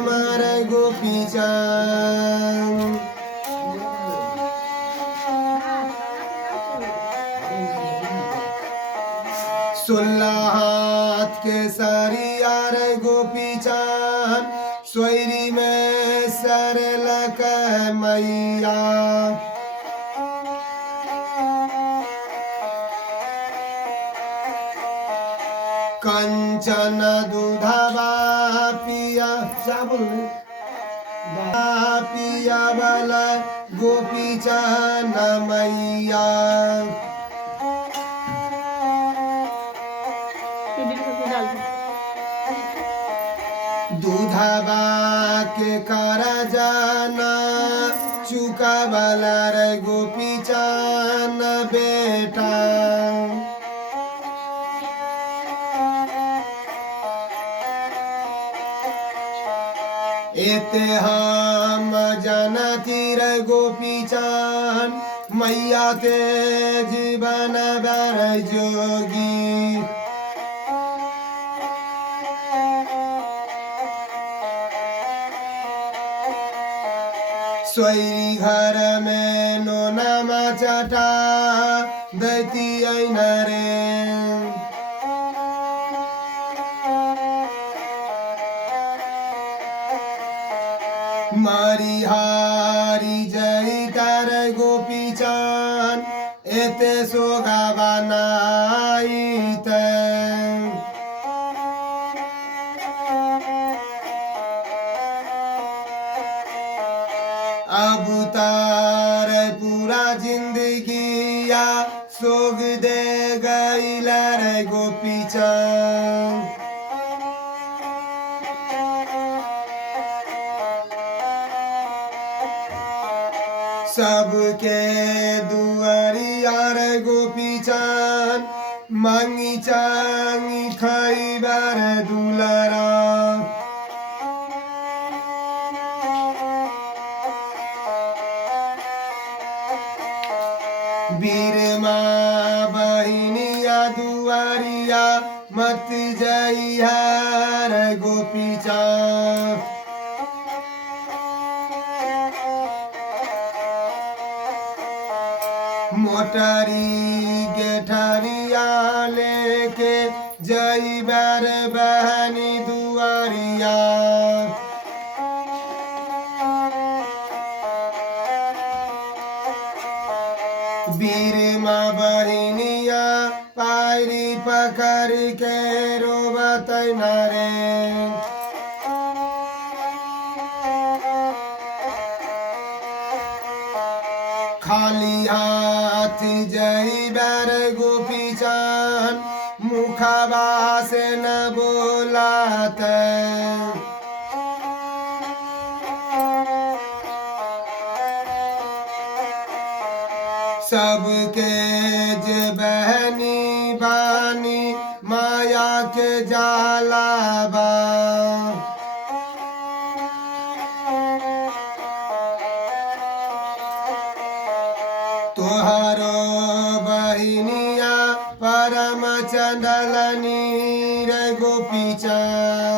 আমার গোপী চাঁদ। सुल्लाहात के सरियार गोपी चांद सोयरी में सर लक मैया कंचन दूधवा पिया पिया वाला गोपी चांद मैया दूधवा के कर जाना चुका वाला रे गोपी चांद बेटा एते हम जानती रे गोपी चांद मैया ते जीवन बर जोगी सोई घर में नोना माचाटा दैती ऐना रे मारी हारी जय तार गोपी चांद एते सोगा बनाई ते अब तार पूरा जिंदगी या सोग दे गई रे गोपी चांद सबके दुआरिया रे गोपी चांद मांगी चांगी खैबर दुलरा वीर माँ बहिनिया दुआरिया मत जइहा रे गोपी चांद मोटरी गेठरिया लेके जइबर बहनी दुआरिया वीर माँ बहिनिया पायरी पकड़ के रोबत नरे खाली हाथ जइबर गोपी चांद मुखबा से न बोलात सबके जे बहनी बानी माया के जाला बा तोहरो बहिनिया परम चंदलनी रे गोपी चांद